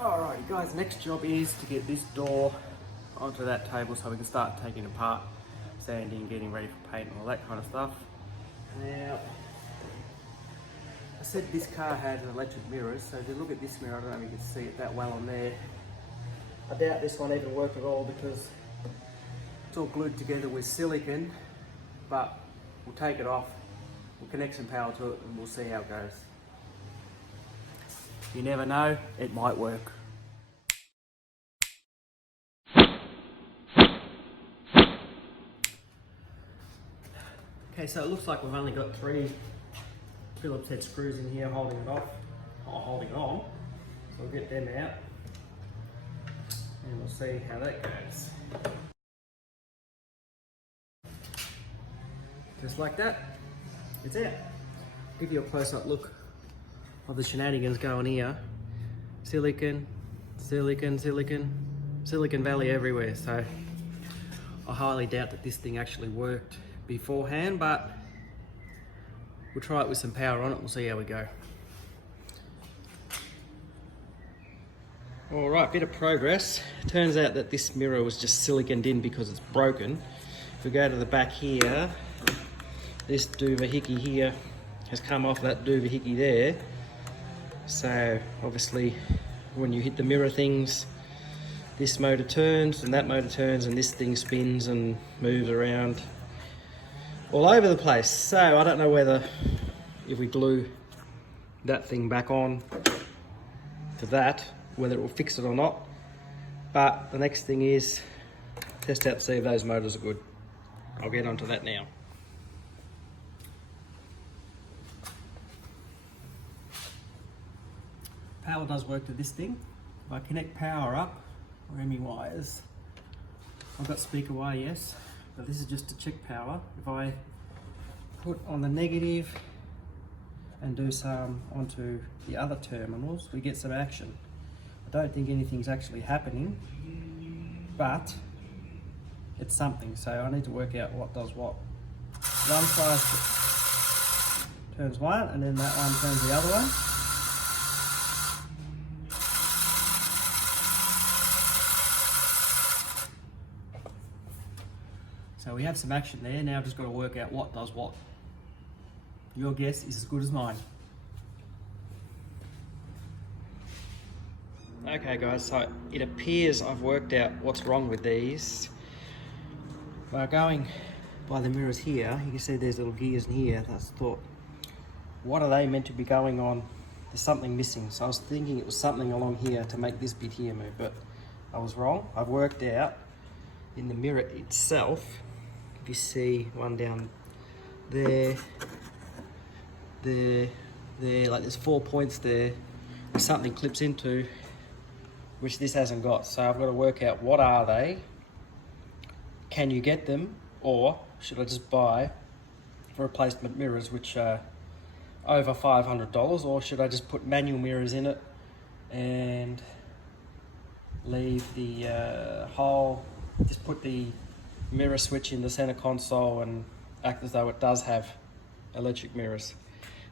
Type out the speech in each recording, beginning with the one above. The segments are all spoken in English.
Alrighty guys, next job is to get this door onto that table so we can start taking it apart, sanding, getting ready for paint and all that kind of stuff. Now, I said this car has electric mirrors, so if you look at this mirror, I don't know if you can see it that well on there. I doubt this one even worked at all because it's all glued together with silicone, but we'll take it off, we'll connect some power to it and we'll see how it goes. You never know, it might work. Okay, so it looks like we've only got 3 Phillips head screws in here holding it off, or holding it on. So we'll get them out and we'll see how that goes. Just like that, it's out. Give you a close-up look of the shenanigans going here. Silicon, silicon, silicon, Silicon Valley everywhere. So I highly doubt that this thing actually worked beforehand, but we'll try it with some power on it. We'll see how we go. All right, bit of progress. Turns out that this mirror was just siliconed in because it's broken. If we go to the back here, this doohickey here has come off that doohickey there. So obviously when you hit the mirror things, this motor turns and that motor turns and this thing spins and moves around all over the place. So I don't know whether if we glue that thing back on to that, whether it will fix it or not. But the next thing is test out to see if those motors are good. I'll get onto that now. Power does work to this thing. If I connect power up, where are my wires? I've got speaker wire, yes, but this is just to check power. If I put on the negative and do some onto the other terminals, we get some action. I don't think anything's actually happening, but it's something, so I need to work out what does what. One side turns one, and then that one turns the other one. So we have some action there. Now I've just got to work out what does what. Your guess is as good as mine. Okay guys, so it appears I've worked out what's wrong with these. By going by the mirrors here, you can see there's little gears in here. That's thought, what are they meant to be going on? There's something missing. So I was thinking it was something along here to make this bit here move, but I was wrong. I've worked out in the mirror itself, if you see one down there, there, like there's 4 points there, where something clips into, which this hasn't got. So I've got to work out what are they, can you get them, or should I just buy replacement mirrors which are over $500, or should I just put manual mirrors in it and leave the hole, just put the mirror switch in the center console and act as though it does have electric mirrors.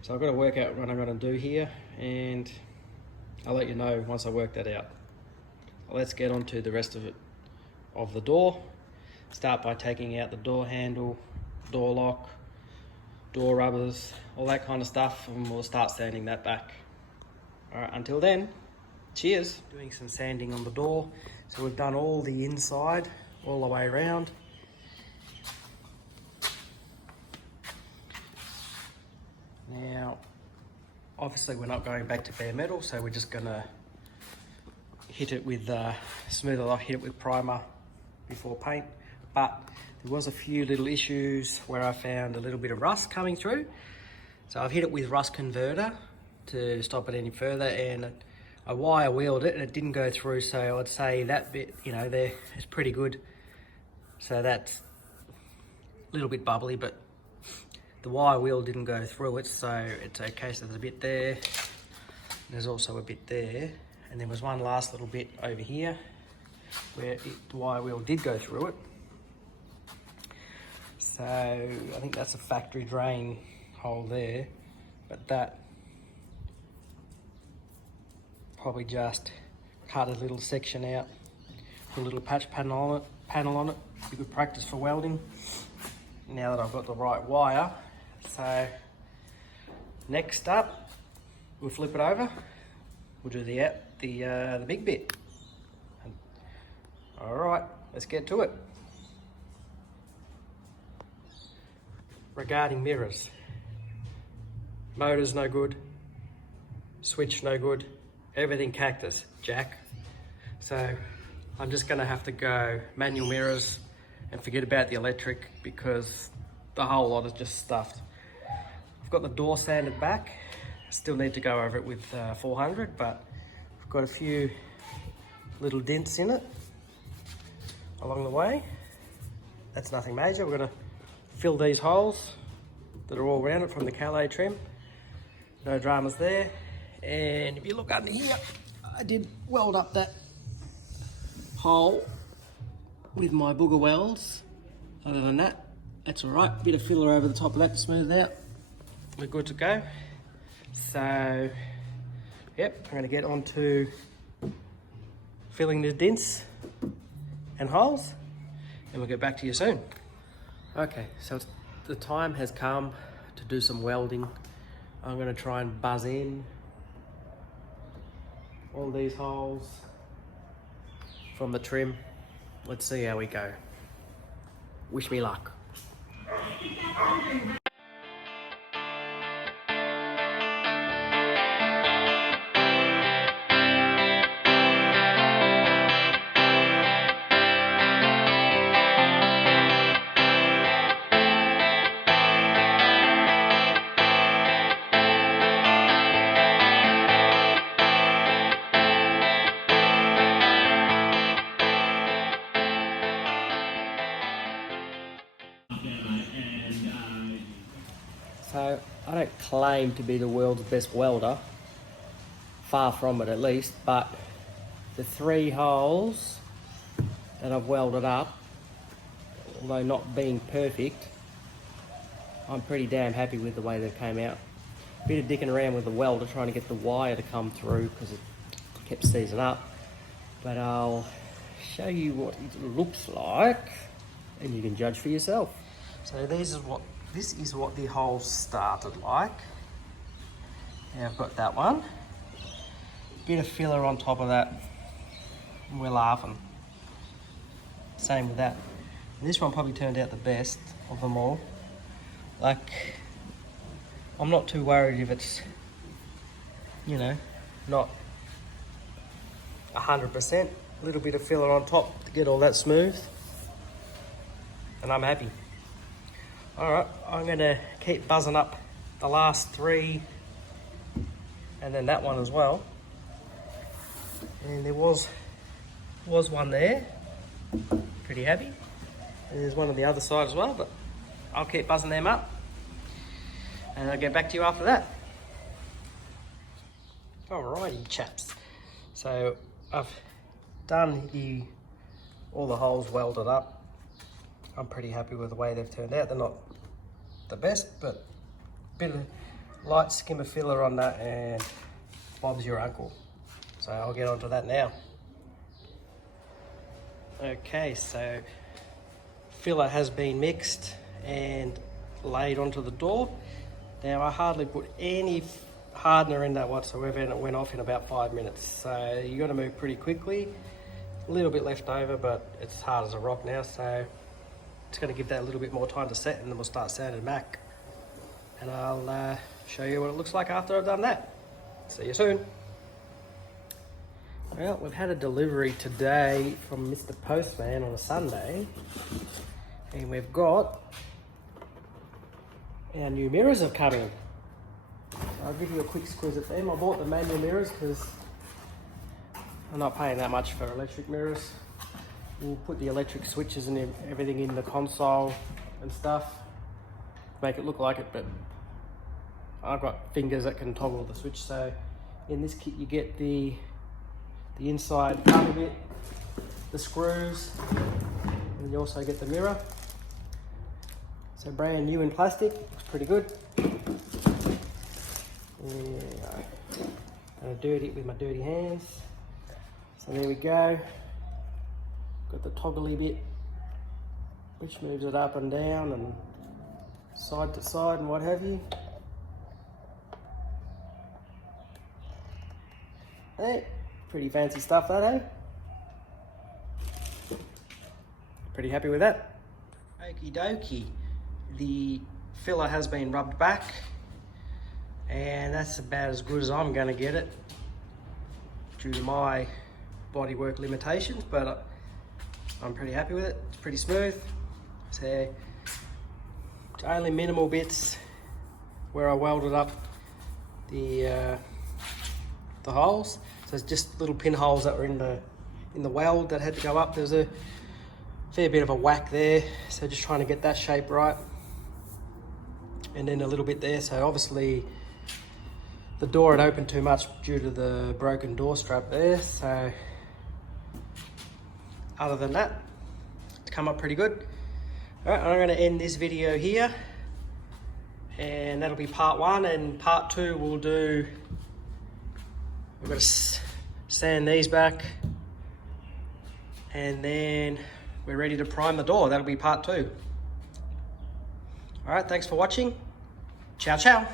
So I've got to work out what I'm going to do here, and I'll let you know once I work that out. Let's get on to the rest of it, of the door. Start by taking out the door handle, door lock, door rubbers, all that kind of stuff, and we'll start sanding that back. All right, until then, cheers. Doing some sanding on the door. So we've done all the inside, all the way around. Now, obviously we're not going back to bare metal, so we're just gonna hit it with smooth it off, hit it with primer before paint. But there was a few little issues where I found a little bit of rust coming through. So I've hit it with rust converter to stop it any further, and I wire wheeled it and it didn't go through. So I'd say that bit, you know, there is pretty good. So that's a little bit bubbly, but the wire wheel didn't go through it, so it's okay. So there's a bit there, there's also a bit there, and there was one last little bit over here where the wire wheel did go through it. So I think that's a factory drain hole there, but that probably just cut a little section out, put a little patch panel on it. Be good practice for welding. Now that I've got the right wire. So next up, we'll flip it over. We'll do the big bit. All right, let's get to it. Regarding mirrors, motor's no good, switch no good, everything cactus, jack. So I'm just gonna have to go manual mirrors and forget about the electric because the whole lot is just stuffed. I've got the door sanded back. Still need to go over it with 400, but I've got a few little dents in it along the way. That's nothing major. We're gonna fill these holes that are all around it from the Calais trim. No dramas there. And if you look under here, I did weld up that hole with my booger welds. Other than that, that's all right. Bit of filler over the top of that to smooth it out. We're good to go. So, yep, I'm gonna get on to filling the dents and holes, and we'll get back to you soon. Okay, so the time has come to do some welding. I'm going to try and buzz in all these holes from the trim. Let's see how we go. Wish me luck. So I don't claim to be the world's best welder, far from it at least, but the 3 holes that I've welded up, although not being perfect, I'm pretty damn happy with the way they came out. Bit of dicking around with the welder trying to get the wire to come through because it kept seizing up, but I'll show you what it looks like and you can judge for yourself. So this is what the hole started like. Now I've got that one. Bit of filler on top of that. We're laughing. Same with that. And this one probably turned out the best of them all. Like, I'm not too worried if it's, you know, not 100%. A little bit of filler on top to get all that smooth. And I'm happy. All right, I'm gonna keep buzzing up the last 3 and then that one as well. And there was one there, pretty happy. And there's one on the other side as well, but I'll keep buzzing them up and I'll get back to you after that. Alrighty chaps, so I've done all the holes welded up. I'm pretty happy with the way they've turned out. They're not the best, but a bit of light skim of filler on that and Bob's your uncle. So I'll get onto that now. Okay, so filler has been mixed and laid onto the door. Now I hardly put any hardener in that whatsoever and it went off in about 5 minutes. So you got to move pretty quickly. A little bit left over, but it's hard as a rock now, so it's going to give that a little bit more time to set and then we'll start sanding back. And I'll show you what it looks like after I've done that. See you soon. Well, we've had a delivery today from Mr. Postman on a Sunday. And we've got our new mirrors have come in. I'll give you a quick squeeze at them. I bought the manual mirrors because I'm not paying that much for electric mirrors. We'll put the electric switches and everything in the console and stuff, make it look like it, but I've got fingers that can toggle the switch. So in this kit you get the inside cover bit, the screws, and you also get the mirror. So brand new in plastic, looks pretty good. I'm gonna dirty it with my dirty hands. So So there we go. Got the toggly bit, which moves it up and down and side to side and what have you. Hey, pretty fancy stuff that, eh? Pretty happy with that. Okie dokie. The filler has been rubbed back, and that's about as good as I'm going to get it due to my bodywork limitations, but I'm pretty happy with it. It's pretty smooth. So it's only minimal bits where I welded up the holes. So it's just little pinholes that were in the weld that had to go up. There's a fair bit of a whack there, so just trying to get that shape right. And then a little bit there, so obviously the door had opened too much due to the broken door strap there. So other than that, it's come up pretty good. All right, I'm going to end this video here, and that'll be part 1. And part 2 we'll do, we've got to sand these back, and then we're ready to prime the door. That'll be part 2. All right, thanks for watching. Ciao, ciao.